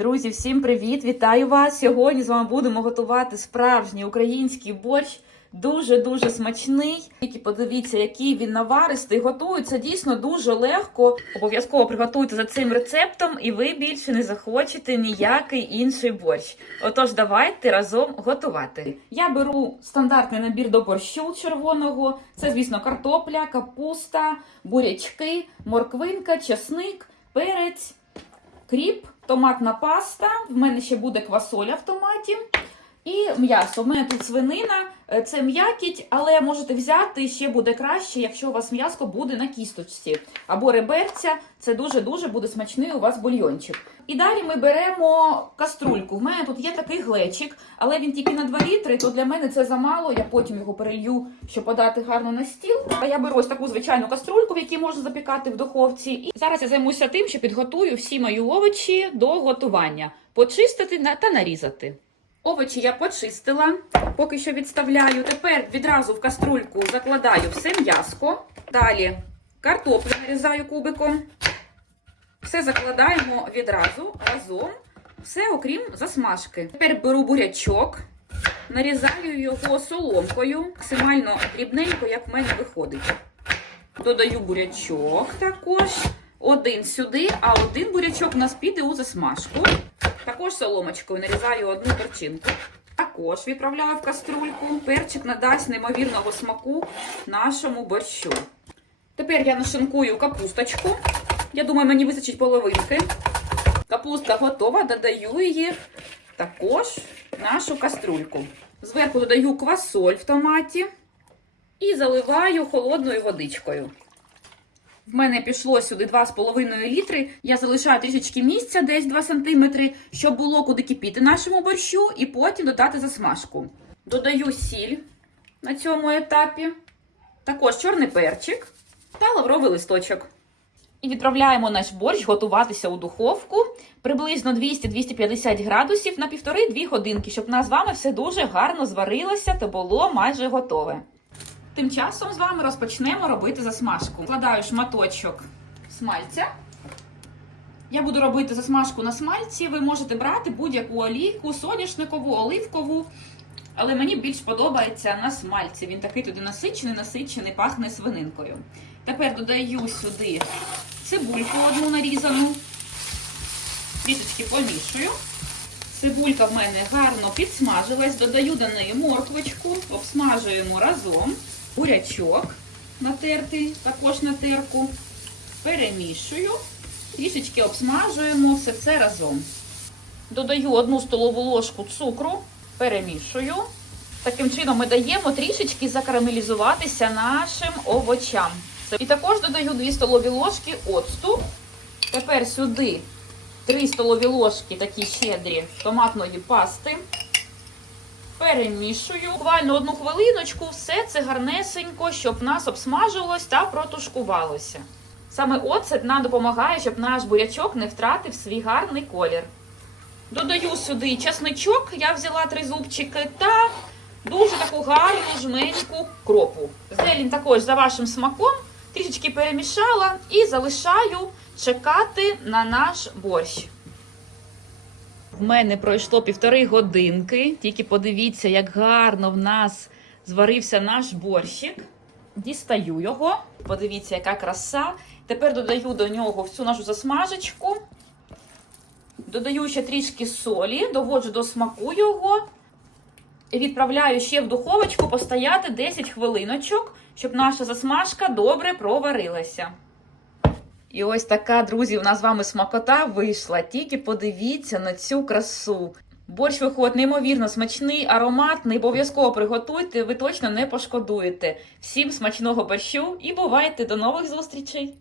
Друзі, всім привіт! Вітаю вас! Сьогодні з вами будемо готувати справжній український борщ. Дуже-дуже смачний. Тільки подивіться, який він наваристий. Готується дійсно дуже легко. Обов'язково приготуйте за цим рецептом, і ви більше не захочете ніякий інший борщ. Отож, давайте разом готувати. Я беру стандартний набір до борщу червоного. Це, звісно, картопля, капуста, бурячки, морквинка, часник, перець кріп, томатна паста. В мене ще буде квасоля в томаті. І м'ясо. У мене тут свинина, це м'якіть, але можете взяти ще буде краще, якщо у вас м'ясо буде на кісточці. Або реберця, це дуже-дуже буде смачний у вас бульйончик. І далі ми беремо каструльку. В мене тут є такий глечик, але він тільки на 2 літри, то для мене це замало. Я потім його перелью, щоб подати гарно на стіл. А я беру ось таку звичайну каструльку, в якій можна запікати в духовці. І зараз я займуся тим, що підготую всі мої овочі до готування, почистити та нарізати. Овочі я почистила, поки що відставляю. Тепер відразу в каструльку закладаю все м'яско. Далі картоплю нарізаю кубиком. Все закладаємо відразу разом, все окрім засмажки. Тепер беру бурячок, нарізаю його соломкою, максимально дрібненько, як в мене виходить. Додаю бурячок також. Один сюди, а один бурячок у нас піде у засмажку. Також соломочкою нарізаю одну перчинку. Також відправляю в каструльку. Перчик надасть неймовірного смаку нашому борщу. Тепер я нашинкую капусточку. Я думаю, мені вистачить половинки. Капустка готова, додаю її також в нашу каструльку. Зверху додаю квасоль в томаті і заливаю холодною водичкою. В мене пішло сюди 2,5 літри. Я залишаю трішечки місця, десь 2 см, щоб було куди кипіти нашому борщу, і потім додати засмажку. Додаю сіль на цьому етапі, також чорний перчик та лавровий листочок. І відправляємо наш борщ готуватися у духовку приблизно 200-250 градусів на 1,5-2 годинки, щоб у нас з вами все дуже гарно зварилося та було майже готове. Тим часом з вами розпочнемо робити засмажку. Вкладаю шматочок смальця. Я буду робити засмажку на смальці. Ви можете брати будь-яку олійку, соняшникову, оливкову. Але мені більш подобається на смальці. Він такий туди насичений, насичений, пахне свининкою. Тепер додаю сюди цибульку одну нарізану. Трішечки помішую. Цибулька в мене гарно підсмажилась. Додаю до неї морквочку, обсмажуємо разом. Бурячок натертий, також на терку. Перемішую. Трішечки обсмажуємо все це разом. Додаю одну столову ложку цукру, перемішую. Таким чином ми даємо трішечки закарамелізуватися нашим овочам. І також додаю 2 столові ложки оцту. Тепер сюди 3 столові ложки такі щедрі томатної пасти. Перемішую. Буквально одну хвилиночку, все це гарнесенько, щоб нас обсмажилось та протушкувалося. Саме оцет нам допомагає, щоб наш бурячок не втратив свій гарний колір. Додаю сюди часничок, я взяла три зубчики, та дуже таку гарну жменьку кропу. Зелень також за вашим смаком. Трішечки перемішала і залишаю чекати на наш борщ. В мене пройшло півтори годинки. Тільки подивіться, як гарно в нас зварився наш борщик. Дістаю його. Подивіться, яка краса. Тепер додаю до нього всю нашу засмажечку. Додаю ще трішки солі, доводжу до смаку його. І відправляю ще в духовочку постояти 10 хвилиночок, щоб наша засмажка добре проварилася. І ось така, друзі, у нас з вами смакота вийшла. Тільки подивіться на цю красу. Борщ виходить неймовірно смачний, ароматний. Обов'язково приготуйте, ви точно не пошкодуєте. Всім смачного борщу і бувайте! До нових зустрічей!